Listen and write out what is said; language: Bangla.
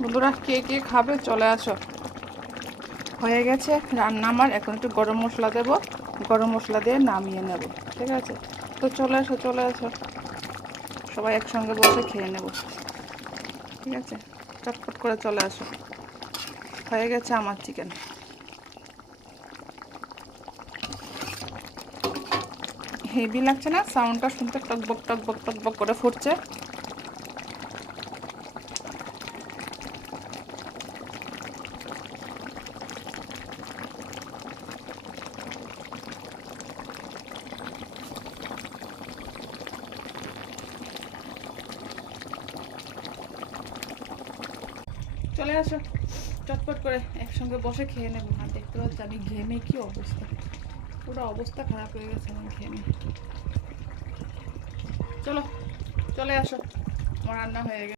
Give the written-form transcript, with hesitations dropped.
বন্ধুরা কে কে খাবে চলে আসো। হয়ে গেছে রান্না আমার, এখন একটু গরম মশলা দেব, গরম মশলা দিয়ে নামিয়ে নেব। ঠিক আছে, তো চলে আসো চলে আসো, সবাই একসঙ্গে বসে খেয়ে নেব। ঠিক আছে, চটপট করে চলে আসো। হয়ে গেছে আমার চিকেন। হেভি লাগছে না সাউন্ডটা শুনতে? টকবক টকবক টকবক করে ফুটছে। চলে আসো চটপট করে একসঙ্গে বসে খেয়ে নেবো। আর দেখতে পাচ্ছি আমি ঘেমে কি অবস্থা, পুরো অবস্থা খারাপ হয়ে গেছে আমার ঘেমে। চলো চলে আসো, আমার রান্না হয়ে গেছে।